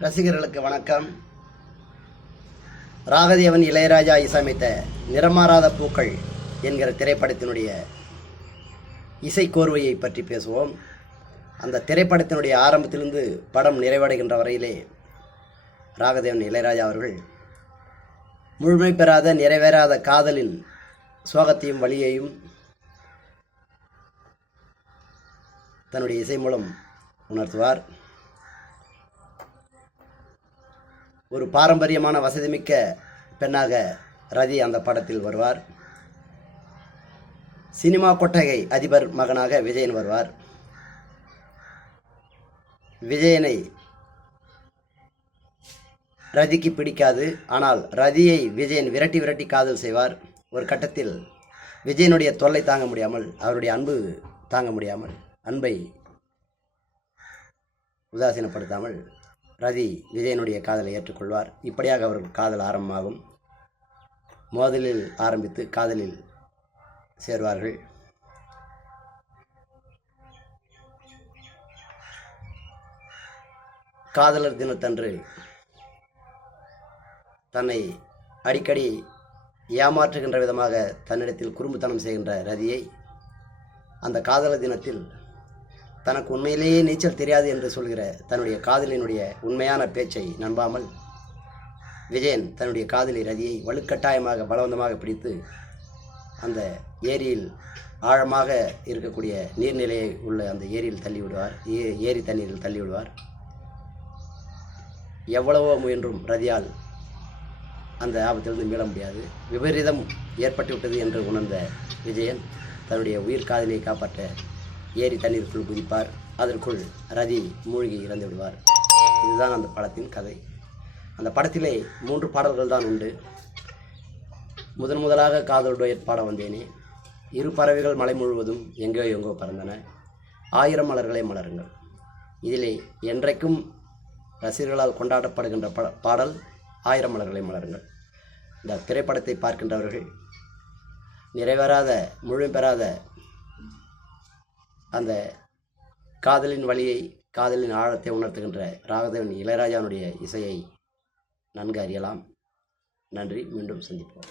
ரசிகர்களுக்கு வணக்கம். ராகதேவன் இளையராஜா இசையமைத்த நிறமாறாத பூக்கள் என்கிற திரைப்படத்தினுடைய இசைக்கோர்வையை பற்றி பேசுவோம். அந்த திரைப்படத்தினுடைய ஆரம்பத்திலிருந்து படம் நிறைவடைகின்ற வரையிலே ராகதேவன் இளையராஜா அவர்கள் முழுமை பெறாத நிறைவேறாத காதலின் சோகத்தையும் வலியையும் தன்னுடைய இசை மூலம் உணர்த்துவார். ஒரு பாரம்பரியமான வசதிமிக்க பெண்ணாக ரதி அந்த படத்தில் வருவார். சினிமா கொட்டகை அதிபர் மகனாக விஜயன் வருவார். விஜயனை ரதிக்கு பிடிக்காது. ஆனால் ரதியை விஜயன் விரட்டி விரட்டி காதல் செய்வார். ஒரு கட்டத்தில் விஜயனுடைய தொல்லை தாங்க முடியாமல், அவருடைய அன்பு தாங்க முடியாமல், அன்பை உதாசீனப்படுத்தாமல் ரதி விஜயனுடைய காதலை ஏற்றுக்கொள்வார். இப்படியாக அவர்கள் காதல் ஆரம்பமாகும். மோதலில் ஆரம்பித்து காதலில் சேர்வார்கள். காதலர் தினத்தன்று தன்னை அடிக்கடி ஏமாற்றுகின்ற விதமாக தன்னிடத்தில் குறும்புத்தனம் செய்கின்ற ரதியை அந்த காதலர் தினத்தில் தனக்கு உண்மையிலேயே நீச்சல் தெரியாது என்று சொல்கிற தன்னுடைய காதலினுடைய உண்மையான பேச்சை நம்பாமல் விஜயன் தன்னுடைய காதலி ரதியை வலுக்கட்டாயமாக பலவந்தமாக பிடித்து அந்த ஏரியில் ஆழமாக இருக்கக்கூடிய நீர்நிலையை உள்ள அந்த ஏரியில் தள்ளிவிடுவார். ஏரி தண்ணீரில் தள்ளிவிடுவார். எவ்வளவோ முயன்றும் ரதியால் அந்த ஆபத்திலிருந்து மீள முடியாது. விபரீதம் ஏற்பட்டுவிட்டது என்று உணர்ந்த விஜயன் தன்னுடைய உயிர் காதலியை காப்பாற்ற ஏரி தண்ணீருக்குள் குதிப்பார். அதற்குள் ரதி மூழ்கி இறந்து விடுவார். இதுதான் அந்த படத்தின் கதை. அந்த படத்திலே 3 பாடல்கள் தான் உண்டு. முதலாக காதல் டூயட் பாட வந்தேனே, இரு பறவைகள் மலை முழுவதும் எங்கோ எங்கோ பறந்தன, 1000 மலர்களே மலருங்கள். இதிலே என்றைக்கும் ரசிகர்களால் கொண்டாடப்படுகின்ற பாடல் 1000 மலர்களே மலருங்கள். இந்த திரைப்படத்தை பார்க்கின்றவர்கள் நிறைவேறாத முழுமை பெறாத அந்த காதலின் வலியை, காதலின் ஆழத்தை உணர்த்துகின்ற ராகதேவன் இளையராஜாவுடைய இசையை நன்கு அறியலாம். நன்றி. மீண்டும் சந்திப்போம்.